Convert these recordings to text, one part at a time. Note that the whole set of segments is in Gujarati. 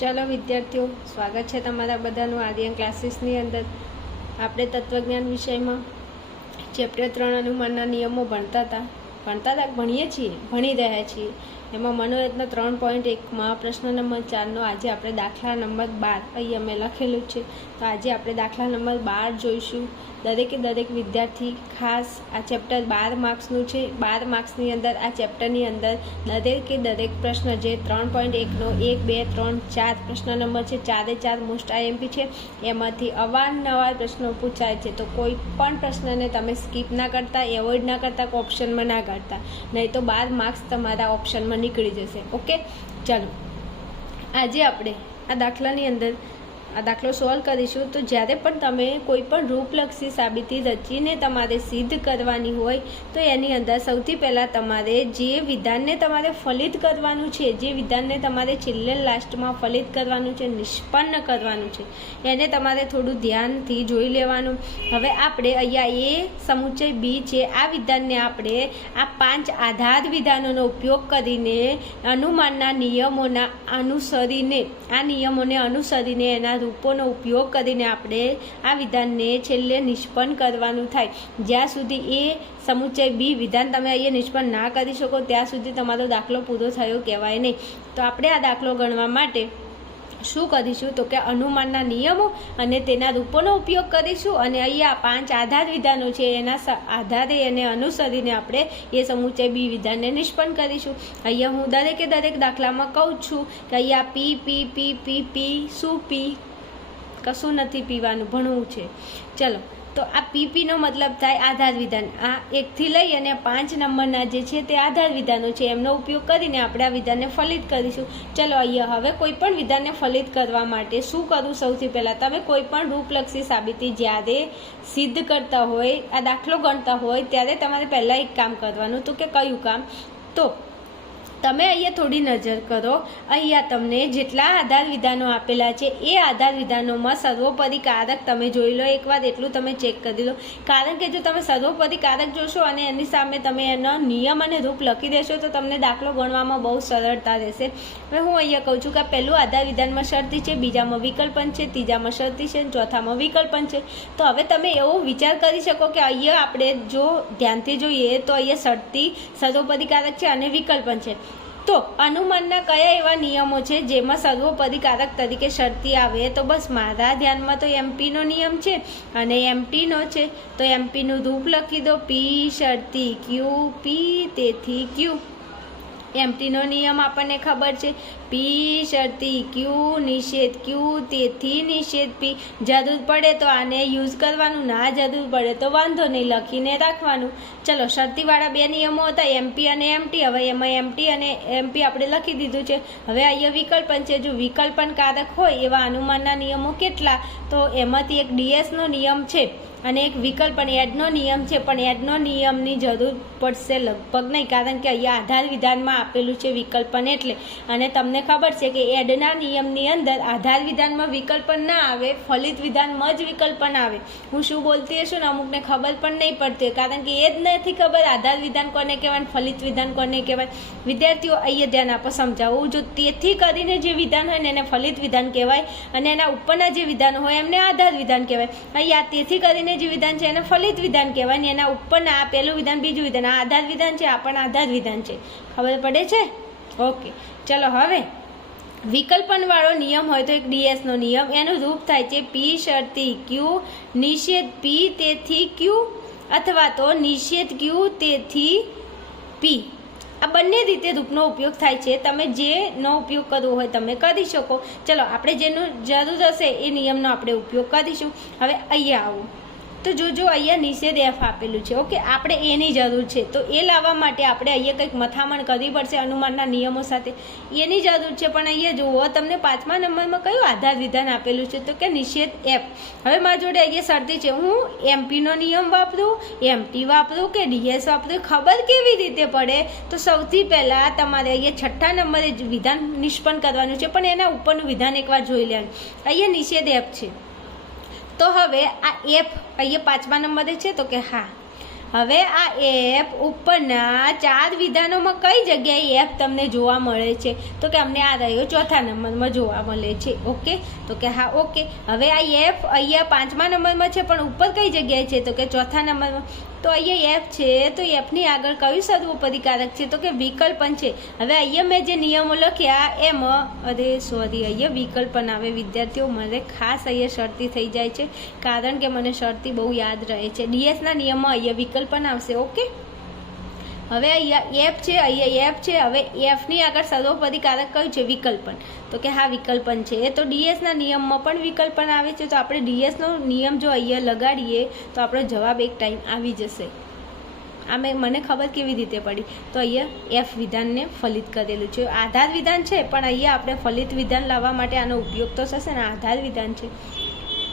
ચાલો વિદ્યાર્થીઓ, સ્વાગત છે તમારા બધાનું આર્યન ક્લાસીસની અંદર. આપણે તત્વજ્ઞાન વિષયમાં ચેપ્ટર 3 અનુમાનના નિયમો ભણીએ છીએ, ભણી રહ્યા છીએ. એમાં મનોરત્ન 3.1માં પ્રશ્ન નંબર 4નો આજે આપણે દાખલા નંબર 12 અહીં અમે લખેલું છે. તો આજે આપણે દાખલા નંબર 12 જોઈશું. દરેક વિદ્યાર્થી ખાસ આ ચેપ્ટર 12 માર્ક્સનું છે. 12 માર્ક્સની અંદર આ ચેપ્ટરની અંદર દરેક પ્રશ્ન જે 3.1નો 1, 2, 3, 4 પ્રશ્ન નંબર છે, 4 મોસ્ટ આઈએમપી છે. એમાંથી અવારનવાર પ્રશ્નો પૂછાય છે. તો કોઈ પણ પ્રશ્નને તમે સ્કીપ ના કરતા, એવોઇડ ના કરતા, ઓપ્શનમાં ના કાઢતા, નહીં તો 12 માર્ક્સ તમારા ઓપ્શનમાં નીકળી જશે. ઓકે, ચાલો આજે આપણે આ દાખલાની અંદર આ દાખલો સોલ્વ કરીશું. તો જ્યારે પણ તમે કોઈ પણ રૂપલક્ષી સાબિતી રચીને તમારે સિદ્ધ કરવાની હોય તો એની અંદર સૌથી પહેલાં તમારે જે વિધાનને તમારે ફલિત કરવાનું છે, જે વિધાનને તમારે છેલ્લે લાસ્ટમાં ફલિત કરવાનું છે, નિષ્પન્ન કરવાનું છે, એને તમારે થોડું ધ્યાનથી જોઈ લેવાનું. હવે આપણે અહીંયા એ સમુચય બી છે, આ વિધાનને આપણે આ 5 આધાર વિધાનોનો ઉપયોગ કરીને અનુમાનના નિયમોને અનુસરીને એના રૂપોનો ઉપયોગ કરીને આપણે આ વિધાનને છેલ્લે નિષ્પન્ન કરવાનું થાય. જ્યાં સુધી એ સમુચય બી વિધાન તમે અહીંયા નિષ્પન્ન ના કરી શકો ત્યાં સુધી તમારો દાખલો પૂરો થયો કહેવાય નહીં. તો આપણે આ દાખલો ગણવા માટે શું કરીશું તો કે અનુમાનના નિયમો અને તેના રૂપોનો ઉપયોગ કરીશું. અને અહીંયા 5 આધાર વિધાનો છે, એના આધારે એને અનુસરીને આપણે એ સમુચય બી વિધાનને નિષ્પન્ન કરીશું. અહીંયા હું દરેક દાખલામાં કહું છું કે અહીંયા પી પી પી પી પી શું પી, કશું નથી પીવાનું, ભણવું છે. ચલો, તો આ પીપીનો મતલબ થાય આધાર વિધાન. આ 1 થી લઈ અને 5 નંબરના જે છે તે આધાર વિધાનો છે, એમનો ઉપયોગ કરીને આપણે આ વિધાનને ફલિત કરીશું. ચલો, અહીંયા હવે કોઈ પણ વિધાનને ફલિત કરવા માટે શું કરવું? સૌથી પહેલાં તમે કોઈ પણ રૂપલક્ષી સાબિતી જ્યારે સિદ્ધ કરતા હોય, આ દાખલો ગણતા હોય, ત્યારે તમારે પહેલાં એક કામ કરવાનું. તો કે કયું કામ? તો તમે અહીંયા થોડી નજર કરો. અહીંયા તમને જેટલા આધાર વિધાનો આપેલા છે એ આધાર વિધાનોમાં સર્વોપરી કારક તમે જોઈ લો એકવાર, એટલું તમે ચેક કરી લો. કારણ કે જો તમે સર્વોપરી કારક જોશો અને એની સામે તમે એનો નિયમ અને રૂપ લખી દેશો તો તમને દાખલો ગણવામાં બહુ સરળતા રહેશે. હવે હું અહીંયા કહું છું કે પહેલું આધાર વિધાનમાં શરતી છે, બીજામાં વિકલ્પન છે, ત્રીજામાં શરતી છે, ચોથામાં વિકલ્પન છે. તો હવે તમે એવો વિચાર કરી શકો કે અહીંયા આપણે જો ધ્યાનથી જોઈએ તો અહીંયા શરતી સર્વોપરી કારક છે અને વિકલ્પન છે. તો અનુમાનના કયા એવા નિયમો છે જેમાં સર્વોપરી કારક તરીકે શરતી આવે? તો બસ મારા ધ્યાનમાં તો એમપીનો નિયમ છે અને એમટીનો છે. તો એમપીનું રૂપ લખી દો, પી શરતી ક્યુ, પી તેથી ક્યુ. એમટીનો નિયમ આપણને ખબર છે, પી શરતી ક્યુ નિષેધ ક્યુ તેથી નિષેધ પી. જરૂર પડે તો આને યુઝ કરવાનું, ના જરૂર પડે તો વાંધો નહીં, લખીને રાખવાનું. ચલો, શરતીવાળા 2 નિયમો હતા, એમપી અને એમટી. હવે એમાં એમટી અને એમપી આપણે લખી દીધું છે. હવે અહીંયા વિકલ્પન છે. જો વિકલ્પન કારક હોય એવા અનુમાનના નિયમો કેટલા? તો એમાંથી એક ડીએસનો નિયમ છે અને એક વિકલ્પન એડનો નિયમ છે. પણ એડનો નિયમની જરૂર પડશે લગભગ નહીં, કારણ કે અહીંયા આધાર વિધાનમાં આપેલું છે વિકલ્પન એટલે. અને તમને ખબર છે કે એડના નિયમની અંદર આધાર વિધાનમાં વિકલ્પન ના આવે, ફલિત વિધાનમાં જ વિકલ્પન આવે. હું શું બોલતી હશું ને અમુકને ખબર પણ નહીં પડતી, કારણ કે એ જ નથી ખબર આધાર વિધાન કોને કહેવાય, ફલિત વિધાન કોને કહેવાય. વિદ્યાર્થીઓ અહીંયા ધ્યાન આપો, સમજાવું. જો તેથી કરીને જે વિધાન હોય ને એને ફલિત વિધાન કહેવાય અને એના ઉપરના જે વિધાનો હોય એમને આધાર વિધાન કહેવાય. અહીંયા તેથી કરીને જે વિધાન છે એને ફલિત વિધાન કહેવાય ને એના ઉપરના આ પહેલું વિધાન, બીજું વિધાન, આ આધાર વિધાન છે, આ પણ આધાર વિધાન છે. ખબર પડે છે? ઓકે, ચલો. હવે વિકલ્પન વાળો નિયમ હોય તો એક ડીએસનો નિયમ, એનું રૂપ થાય છે પી શરતી ક્યુ નિષેધ પી તેથી ક્યુ, અથવા તો નિષેધ ક્યુ તેથી પી. આ બંને રીતે રૂપનો ઉપયોગ થાય છે. તમે જેનો ઉપયોગ કરવો હોય તમે કરી શકો. ચલો, આપણે જેનું જરૂર હશે એ નિયમનો આપણે ઉપયોગ કરીશું. હવે અહીંયા આવો તો જો અહીંયા નિષેધ એફ આપેલું છે. ઓકે, આપણે એની જરૂર છે. તો એ લાવવા માટે આપણે અહીંયા કંઈક મથામણ કરવી પડશે અનુમાનના નિયમો સાથે. એની જરૂર છે. પણ અહીંયા જુઓ, તમને 5મા નંબરમાં કયું આધાર વિધાન આપેલું છે? તો કે નિષેધ એફ. હવે મારી જોડે અહીંયા શરતી છે, હું એમપીનો નિયમ વાપરું, એમટી વાપરું કે ડીએસ વાપરું? ખબર કેવી રીતે પડે? તો સૌથી પહેલાં તમારે અહીંયા 6થા નંબરે વિધાન નિષ્પન્ન કરવાનું છે, પણ એના ઉપરનું વિધાન એકવાર જોઈ લેવાનું. અહીંયા નિષેધ એફ છે. તો હવે આ એફ અહીંયા 5મા નંબરે છે તો કે હા. હવે આ એફ ઉપરના 4 વિધાનોમાં કઈ જગ્યાએ એફ તમને જોવા મળે છે? તો કે અમને આ રહ્યો ચોથા નંબરમાં જોવા મળે છે. ઓકે, તો કે હા ઓકે. હવે આ એફ અહીંયા 5મા નંબરમાં છે, પણ ઉપર કઈ જગ્યાએ છે? તો કે ચોથા નંબરમાં. તો અહીંયા એફ છે, તો એફની આગળ કયું સર્વોપરીકારક છે? તો કે વિકલ્પન છે. હવે અહીંયા મેં જે નિયમો લખ્યા એમાં અહીંયા વિકલ્પન આવે. વિદ્યાર્થીઓ મને ખાસ અહીંયા શરતી થઈ જાય છે, કારણ કે મને શરતી બહુ યાદ રહે છે. ડીએસના નિયમમાં અહીંયા વિકલ્પન આવશે. ઓકે, હવે અહીંયા એફ છે, અહીંયા એફ છે. હવે એફની આગળ સર્વોપરીકારક કયું છે? વિકલ્પન. તો કે હા વિકલ્પન છે. તો ડીએસના નિયમમાં પણ વિકલ્પન આવે છે. તો આપણે ડીએસનો નિયમ જો અહીંયા લગાડીએ તો આપણો જવાબ એક ટાઈમ આવી જશે. મને ખબર કેવી રીતે પડી? તો અહીંયા એફ વિધાનને ફલિત કરેલું છે. આધાર વિધાન છે, પણ અહીંયા આપણે ફલિત વિધાન લાવવા માટે આનો ઉપયોગ તો થશે ને, આધાર વિધાન છે.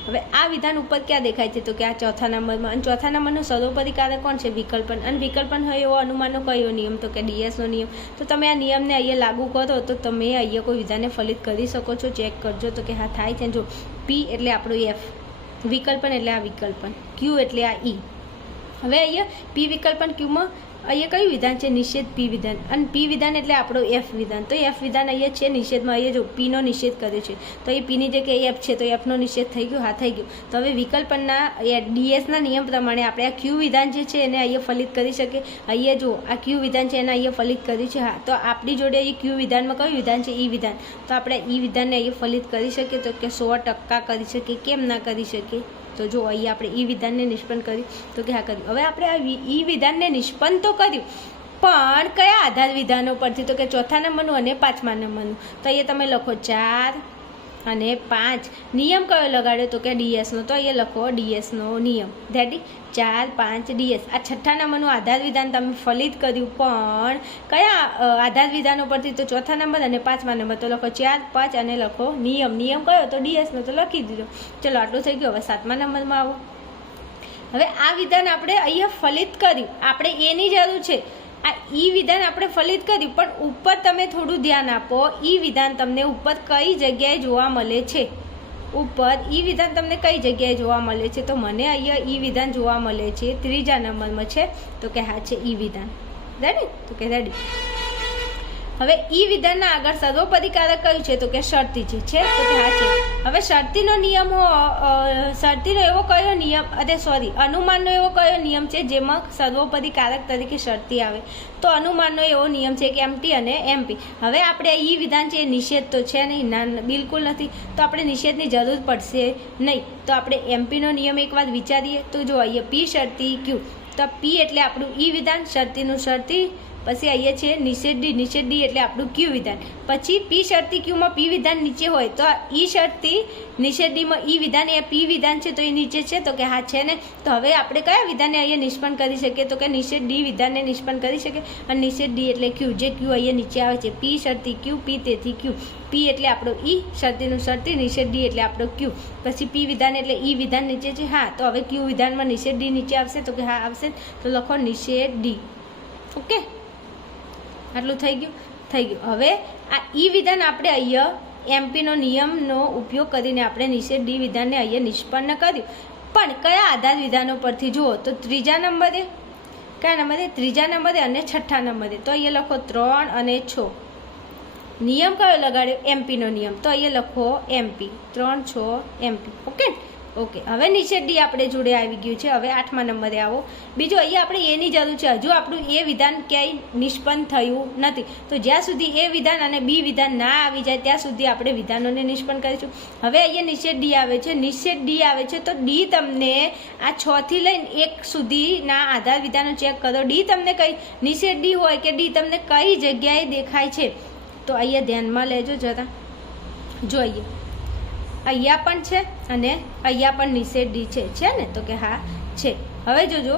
હવે આ વિધાન ઉપર ક્યાં દેખાય છે? તો કે આ ચોથા નંબરમાં. અને ચોથા નંબરનું સર્વોપરીકારક કોણ છે? વિકલ્પન. અને વિકલ્પન હોય એવો અનુમાનનો કયો નિયમ? તો કે ડીએસનો નિયમ. તો તમે આ નિયમને અહીંયા લાગુ કરો તો તમે અહીંયા કોઈ વિધાનને ફલિત કરી શકો છો. ચેક કરજો તો કે હા થાય છે. જો પી એટલે આપણું એફ, વિકલ્પન એટલે આ વિકલ્પન, ક્યુ એટલે આ ઈ. હવે અહીંયા પી વિકલ્પન ક્યુમાં અહીંયા કયું વિધાન છે? નિષેધ પી વિધાન. અને પી વિધાન એટલે આપણો એફ વિધાન. તો એફ વિધાન અહીંયા છે નિષેધમાં. અહીંયા જો પીનો નિષેધ કર્યો છે, તો એ પીની જગ્યાએ એફ છે, તો એફનો નિષેધ થઈ ગયો. હા થઈ ગયો. તો હવે વિકલ્પનના ડીએસના નિયમ પ્રમાણે આપણે આ ક્યુ વિધાન જે છે એને અહીંયા ફલિત કરી શકીએ. અહીંયા જો આ ક્યુ વિધાન છે એને અહીંયા ફલિત કર્યું છે. હા, તો આપણી જોડે અહીં ક્યુ વિધાનમાં કયું વિધાન છે? ઈ વિધાન. તો આપણે ઈ વિધાનને અહીંયા ફલિત કરી શકીએ. તો કે 100% કરી શકીએ. કેમ ના કરી શકીએ? તો જો અહીંયા આપણે ઈ વિધાનને નિષ્પન્ન કર્યું. તો કે હા કર્યું. હવે આપણે આ ઈ વિધાનને નિષ્પન્ન તો કર્યું, પણ કયા આધાર વિધાનો પરથી? તો કે ચોથા નંબરનું અને 5મા નંબરનું. તો અહીંયા તમે લખો 4 અને 5. નિયમ કયો લગાડ્યો? તો કે ડીએસનો. તો અહીંયા લખો ડીએસનો નિયમ. ધેટી 4, 5 ડીએસ. આ છઠ્ઠા નંબરનું આધાર વિધાન તમે ફલિત કર્યું, પણ કયા આધાર વિધાનો પરથી? તો ચોથા નંબર અને 5મા નંબર. તો લખો 4, 5 અને લખો નિયમ. નિયમ કયો? તો ડીએસનો. તો લખી દીધો. ચલો આટલું થઈ ગયું. હવે 7મા નંબરમાં આવો. હવે આ વિધાન આપણે અહીંયા ફલિત કર્યું. આપણે એની જરૂર છે. આ ઈ વિધાન આપણે ફલિત કર્યું, પણ ઉપર તમે થોડું ધ્યાન આપો. ઈ વિધાન તમને ઉપર કઈ જગ્યાએ જોવા મળે છે? ઉપર ઈ વિધાન તમને કઈ જગ્યાએ જોવા મળે છે? તો મને અહીંયા ઈ વિધાન જોવા મળે છે 3જા નંબરમાં છે. તો કે હા છે ઈ વિધાન. રેડી? તો કે રેડી. હવે ઈ વિધાનના આગળ સર્વોપરીકારક કયું છે? તો કે શરતી છે. તો કે હા છે. હવે શરતીનો નિયમ શરતીનો એવો કયો નિયમ, અનુમાનનો એવો કયો નિયમ છે જેમાં સર્વોપરીકારક તરીકે શરતી આવે? તો અનુમાનનો એવો નિયમ છે કે એમટી અને એમપી. હવે આપણે ઈ વિધાન છે, નિષેધ તો છે નહીં, ના બિલકુલ નથી. તો આપણે નિષેધની જરૂર પડશે નહીં. તો આપણે એમપીનો નિયમ એક વાર વિચારીએ. તો જો અહીંયા પી શરતી ક્યુ. તો પી એટલે આપણું ઈ વિધાન, શરતીનું શરતી. પછી અહીંયા છે નિષેધ ડી એટલે આપણું ક્યુ વિધાન. પછી પી શરતી ક્યુમાં પી વિધાન નીચે હોય, તો ઈ શરતી નિષેધ ડીમાં ઈ વિધાન એ પી વિધાન છે, તો એ નીચે છે. તો કે હા છે ને. તો હવે આપણે કયા વિધાનને અહીંયા નિષ્પન્ન કરી શકીએ? તો કે નિષેધ ડી વિધાનને નિષ્પન્ન કરી શકીએ. અને નિષેધ ડી એટલે ક્યુ, જે ક્યુ અહીંયા નીચે આવે છે. પી શરતી ક્યુ, પી તેથી ક્યુ. પી એટલે આપણો ઈ, શરતીનું શરતી, નિષેધ ડી એટલે આપણો ક્યુ. પછી પી વિધાન એટલે ઈ વિધાન નીચે છે. હા, તો હવે ક્યુ વિધાનમાં નિષેધ ડી નીચે આવશે. તો કે હા આવશે. તો લખો નિષેધ ડી. ઓકે, આટલું થઈ ગયું. હવે આ ઈ વિધાન આપણે અહીંયા એમપીનો નિયમનો ઉપયોગ કરીને આપણે નિષેધ ડી વિધાનને અહીંયા નિષ્પન્ન કર્યું, પણ કયા આધાર વિધાનો પરથી? જુઓ તો 3જા નંબરે, કયા નંબરે? 3જા નંબરે અને 6ઠ્ઠા નંબરે. તો અહીંયા લખો 3 અને 6. નિયમ કયો લગાડ્યો? એમપીનો નિયમ. તો અહીંયા લખો એમપી. 3, 6 એમપી. ઓકે. હવે નિષેધ ડી આપણે જોડે આવી ગયું છે. હવે 8મા નંબરે આવો. બીજું અહીંયા આપણે એની જરૂર છે. હજુ આપણું એ વિધાન ક્યાંય નિષ્પન્ન થયું નથી. તો જ્યાં સુધી એ વિધાન અને બી વિધાન ના આવી જાય ત્યાં સુધી આપણે વિધાનોને નિષ્પન્ન કરીશું. હવે અહીંયા નિષેધ ડી આવે છે. નિષેધ ડી આવે છે તો ડી તમને આ 6 થી લઈને 1 સુધીના આધાર વિધાનો ચેક કરો. ડી તમને કઈ નિષેધ ડી હોય કે ડી તમને કઈ જગ્યાએ દેખાય છે? તો અહીંયા ધ્યાનમાં લેજો જરા. જોઈએ અહીંયા પણ છે અને અહીંયા પણ નિષેધ ડી છે ને? તો કે હા છે. હવે જોજો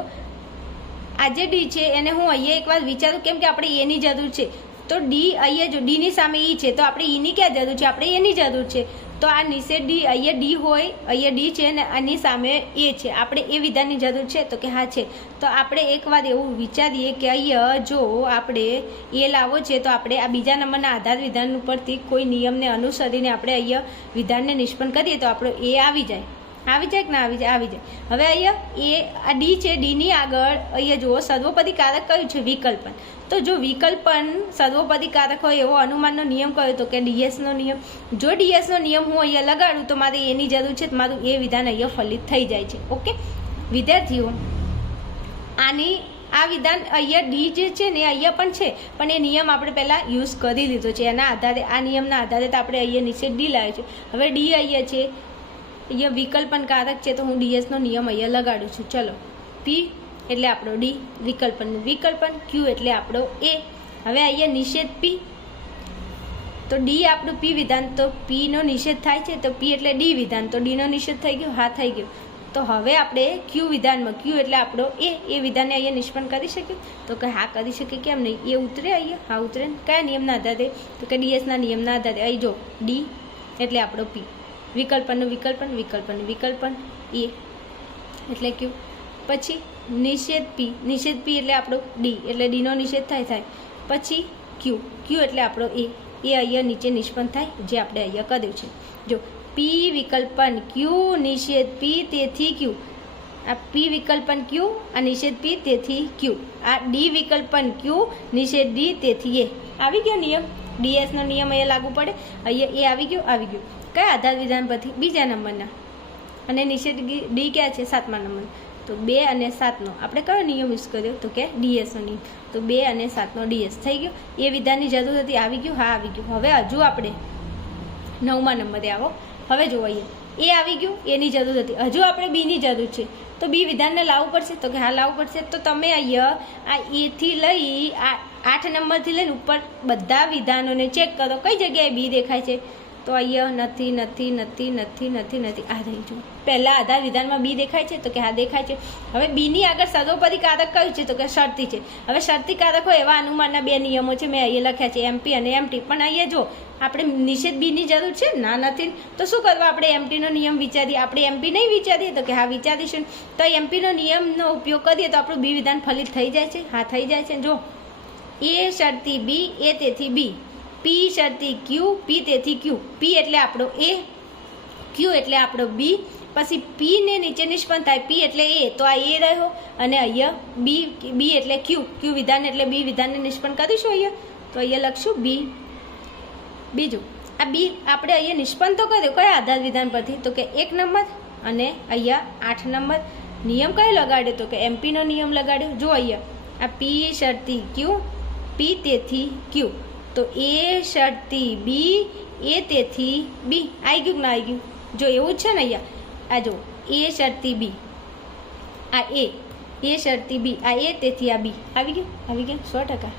આ જે ડી છે એને હું અહીંયા એકવાર વિચારું, કેમ કે આપણે એની જરૂર છે. તો ડી અહીંયા જો ડીની સામે ઈ છે, તો આપણે ઈની ક્યાં જરૂર છે? આપણે એની જરૂર છે. તો આ નિષેધ ડી અહીંયા ડી હોય, અહીંયા ડી છે ને આની સામે એ છે. આપણે એ વિધાનની જરૂર છે. તો કે હા છે. તો આપણે એકવાર એવું વિચારીએ કે અહીંયા જો આપણે એ લાવો છે, તો આપણે આ બીજા નંબરના આધાર વિધાન ઉપરથી કોઈ નિયમને અનુસરીને આપણે અહીંયા વિધાનને નિષ્પન્ન કરીએ તો આપણો એ આવી જાય. આવી જાય કે ના આવી જાય? આવી જાય. હવે અહીંયા એ આ ડી છે, ડીની આગળ અહીંયા જુઓ સર્વોપદી કારક કયું છે? વિકલ્પન. તો જો વિકલ્પન સર્વોપદી કારક હોય એવો અનુમાનનો નિયમ કયો? તો કે ડીએસનો નિયમ. જો ડીએસનો નિયમ હું અહીંયા લગાડું તો મારે એની જરૂર છે, મારું એ વિધાન અહીંયા ફલિત થઈ જાય છે. ઓકે વિદ્યાર્થીઓ, આ વિધાન અહીંયા ડી જે છે ને અહીંયા પણ છે, પણ એ નિયમ આપણે પહેલાં યુઝ કરી લીધો છે. એના આધારે આ નિયમના આધારે તો આપણે અહીંયા નીચે ડી લાવ્યો છે. હવે ડી અહીંયા છે, અહીંયા વિકલ્પન કારક છે, તો હું ડીએસનો નિયમ અહીંયા લગાડું છું. ચલો, પી એટલે આપણો ડી, વિકલ્પન ક્યુ એટલે આપણો એ. હવે અહીંયા નિષેધ પી, તો ડી આપણું પી વિધાન, તો પીનો નિષેધ થાય છે, તો પી એટલે ડી વિધાન, તો ડીનો નિષેધ થઈ ગયો. હા થઈ ગયો. તો હવે આપણે ક્યુ વિધાનમાં, ક્યુ એટલે આપણો એ વિધાનને અહીંયા નિષ્પન્ન કરી શકીએ? તો કે હા કરી શકીએ. કેમ નહીં? એ ઉતરે અહીંયા? હા ઉતરે. કયા નિયમના આધારે? તો કે ડીએસના નિયમના આધારે. અહીં જો ડી એટલે આપણો પી, વિકલ્પનનું વિકલ્પન એ એટલે ક્યુ. પછી નિષેધ પી એટલે આપણો ડી, એટલે ડીનો નિષેધ થાય. પછી ક્યુ એટલે આપણો એ અહીંયા નીચે નિષ્પન્ન થાય, જે આપણે અહીંયા કર્યું છે. જો પી વિકલ્પન ક્યુ નિષેધ પી તેથી ક્યુ, આ પી વિકલ્પન ક્યુ, આ નિષેધ પી તેથી ક્યુ, આ ડી વિકલ્પન ક્યુ નિષેધ ડી તેથી એ. આવી ગયો નિયમ, ડીએસનો નિયમ અહીંયા લાગુ પડે. અહીંયા એ આવી ગયું. કયા આધાર વિધાન પરથી? બીજા નંબરના. અને નિષેધ ડી ક્યાં છે? 7મા નંબર. તો 2 અને 7નો આપણે કયો નિયમ યુઝ કર્યો? તો કે ડીએસનો નિયમ. તો 2 અને 7નો ડીએસ થઈ ગયો. એ વિધાનની જરૂર હતી, આવી ગયું. હા આવી ગયું. હવે હજુ આપણે 9મા નંબરે આવો. હવે જો અહીંયા એ આવી ગયું, એની જરૂર હતી. હજુ આપણે બીની જરૂર છે, તો બી વિધાનને લાવવું પડશે. તો કે હા લાવવું પડશે. તો તમે અહીંયા આ એથી લઈ આ 8 નંબરથી લઈને ઉપર બધા વિધાનોને ચેક કરો, કઈ જગ્યાએ બી દેખાય છે? તો અહીંયા નથી. આ રહી જો પહેલાં આધાર વિધાનમાં બી દેખાય છે? તો કે હા દેખાય છે. હવે બીની આગળ સર્વોપરી કારક કયું છે? તો કે શરતી છે. હવે શરતી કારક હોય એવા અનુમાનના 2 નિયમો છે, મેં અહીંયા લખ્યા છે, એમપી અને એમટી. પણ અહીંયા જો આપણે નિષેધ બીની જરૂર છે? ના નથી. તો શું કરવા? આપણે એમટીનો નિયમ વિચારીએ. આપણે એમપી નહીં વિચારીએ? તો કે હા વિચારીશું. તો એમપીનો નિયમનો ઉપયોગ કરીએ તો આપણું બી વિધાન ફલિત થઈ જાય છે. હા થઈ જાય છે. જો એ શરતી બી, એ તેથી બી, પી શરતી ક્યુ, પી તેથી ક્યુ. પી એટલે આપણો એ, ક્યુ એટલે આપણો બી. પછી પી ને નીચે નિષ્પન્ન થાય, પી એટલે એ, તો આ એ રહ્યો. અને અહીંયા બી એટલે ક્યુ વિધાન એટલે બી વિધાનને નિષ્પન્ન કરીશું અહીંયા. તો અહીંયા લખશું બી. બીજું આ બી આપણે અહીંયા નિષ્પન્ન તો કર્યો કયા આધાર વિધાન પરથી? તો કે 1 નંબર. અને અહીંયા 8 નંબર. નિયમ કયો લગાડ્યો? તો કે એમપીનો નિયમ લગાડ્યો. જો અહીંયા આ પી શરતી ક્યુ, પી તેથી ક્યુ. તો એ શરતી બી, એ તેથી બી. આવી ગયું કે ના આવી ગયું? જો એવું જ છે ને અહીંયા. આ જો એ શરતી બી, આ એ શરતી બી, આ એ તેથી આ બી. આવી ગયું? 100%.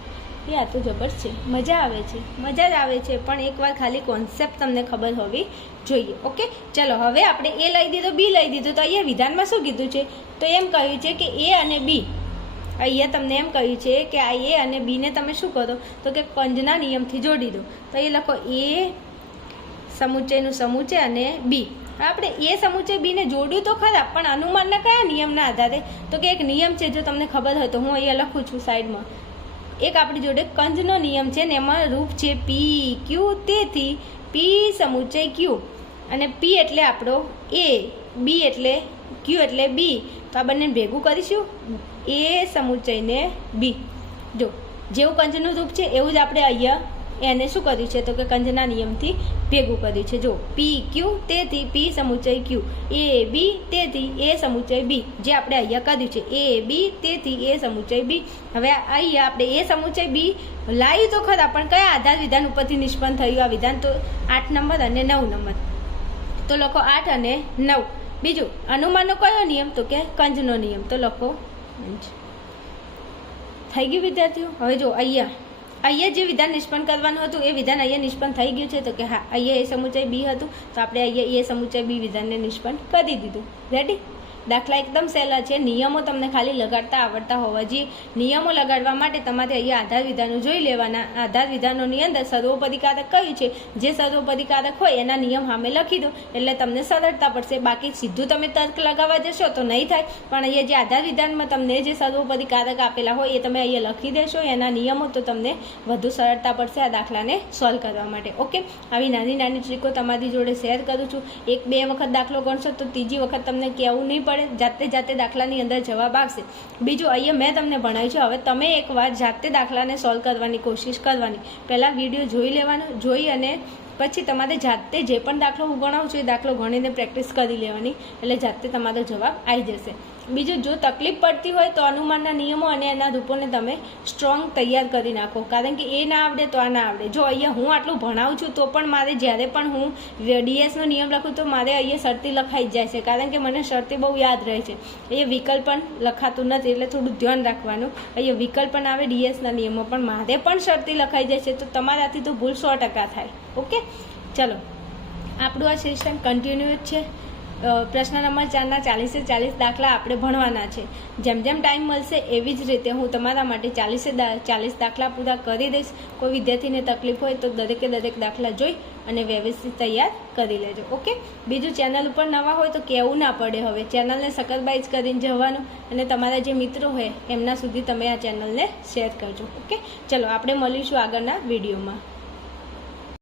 એ આ તો જબરજસ્ત છે, મજા આવે છે, મજા જ આવે છે. પણ એકવાર ખાલી કોન્સેપ્ટ તમને ખબર હોવી જોઈએ. ઓકે ચલો, હવે આપણે એ લઈ દીધો, બી લઈ દીધું. તો અહીંયા વિધાનમાં શું કીધું છે? તો એમ કહ્યું છે કે એ અને બી, અહીંયા તમને એમ કહ્યું છે કે આ એ અને બીને તમે શું કરો? તો કે કંજના નિયમથી જોડી દો. તો એ લખો એ સમુચ્ચયનું સમુચ્ચય અને બી. આપણે એ સમુચ્ચય બીને જોડ્યું તો ખરા, પણ અનુમાનના કયા નિયમના આધારે? તો કે એક નિયમ છે, જો તમને ખબર હોય તો હું અહીંયા લખું છું સાઈડમાં. એક આપણી જોડે કંજનો નિયમ છે ને એમાં રૂપ છે પી ક્યુ તેથી પી સમુચ્ચય ક્યુ. અને પી એટલે આપણો એ, બી એટલે ક્યુ એટલે બી. તો આ બંને ભેગું કરીશું, એ સમુચ્ચયને બી. જો જેવું કંજનું રૂપ છે એવું જ આપણે અહીંયા એને શું કર્યું છે? તો કે કંજના નિયમથી ભેગું કર્યું છે. જો પી ક્યુ તેથી પી સમુચ્ચય ક્યુ, એ બી તેથી એ સમુચ્ચય બી, જે આપણે અહીંયા કર્યું છે. એ બી તેથી એ સમુચ્ચય બી. હવે અહીંયા આપણે એ સમુચ્ચય બી લાવ્યું તો ખરા, પણ કયા આધાર વિધાન ઉપરથી નિષ્પન્ન થયું આ વિધાન? તો 8 નંબર અને 9 નંબર. તો લખો 8 અને 9. બીજું અનુમાનનો કયો નિયમ? તો કે કંજનો નિયમ. તો લખો કંજ. થઈ ગયું વિદ્યાર્થીઓ? હવે જો અહીંયા જે વિધાન નિષ્પન્ન કરવાનું હતું એ વિધાન અહીંયા નિષ્પન્ન થઈ ગયું છે. તો કે હા અહીંયા એ સમુચ્ચય બી હતું, તો આપણે અહીંયા એ સમુચ્ચય બી વિધાનને નિષ્પન્ન કરી દીધું. રેડી? દાખલા એકદમ સહેલા છે, નિયમો તમને ખાલી લગાડતા આવડતા હોવા જોઈએ. નિયમો લગાડવા માટે તમારે અહીંયા આધાર વિધાનો જોઈ લેવાના. આધાર વિધાનોની અંદર સર્વોપદીકારક કયું છે, જે સર્વોપદીકારક હોય એના નિયમ સામે લખી દો એટલે તમને સરળતા પડશે. બાકી સીધું તમે તર્ક લગાવવા જશો તો નહીં થાય, પણ અહીંયા જે આધાર વિધાનમાં તમને જે સર્વોપદીકારક આપેલા હોય એ તમે અહીંયા લખી દેશો એના નિયમો, તો તમને વધુ સરળતા પડશે આ દાખલાને સોલ્વ કરવા માટે. ઓકે, આવી નાની નાની ટ્રીકો તમારી જોડે શેર કરું છું. 1-2 વખત દાખલો ગણશો તો ત્રીજી વખત તમને કહેવું નહીં પડે, જાતે દાખલાની અંદર જવાબ આવશે. બીજું અહીંયા મેં તમને ભણાવ્યું છે, હવે તમે એકવાર જાતે દાખલાને સોલ્વ કરવાની કોશિશ કરવાની. પહેલાં વિડીયો જોઈ લેવાનો, જોઈ અને પછી તમારે જાતે જે પણ દાખલો હું ગણાવું છું એ દાખલો ગણીને પ્રેક્ટિસ કરી લેવાની, એટલે જાતે તમારો જવાબ આવી જશે. બીજું, જો તકલીફ પડતી હોય તો અનુમાનના નિયમો અને એના રૂપોને તમે સ્ટ્રોંગ તૈયાર કરી નાખો, કારણ કે એ ના આવડે તો આ ના આવડે. જો અહીંયા હું આટલું ભણાવું છું તો પણ મારે જ્યારે પણ હું ડીએસનો નિયમ લખું તો મારે અહીંયા શરતી લખાઈ જ જાય છે, કારણ કે મને શરતી બહુ યાદ રહે છે. અહીંયા વિકલ્પ પણ લખાતું નથી, એટલે થોડું ધ્યાન રાખવાનું. અહીંયા વિકલ્પ પણ આવે ડીએસના નિયમો, પણ મારે પણ શરતી લખાઈ જાય છે, તો તમારાથી તો ભૂલ 100% થાય. ઓકે, ચલો, આપણું આ સેશન કન્ટિન્યુ છે. પ્રશ્ન નંબર 4ના 40 દાખલા આપણે ભણવાના છે. જેમ જેમ ટાઈમ મળશે એવી જ રીતે હું તમારા માટે 40 દાખલા પૂરા કરી દઈશ. કોઈ વિદ્યાર્થીને તકલીફ હોય તો દરેક દાખલા જોઈ અને વ્યવસ્થિત તૈયાર કરી લેજો. ઓકે, બીજું, ચેનલ ઉપર નવા હોય તો કહેવું ના પડે, હવે ચેનલને સબસ્ક્રાઇબ કરીને જવાનું અને તમારા જે મિત્રો હોય એમના સુધી તમે આ ચેનલને શેર કરજો. ઓકે, ચલો આપણે મળીશું આગળના વિડીયોમાં.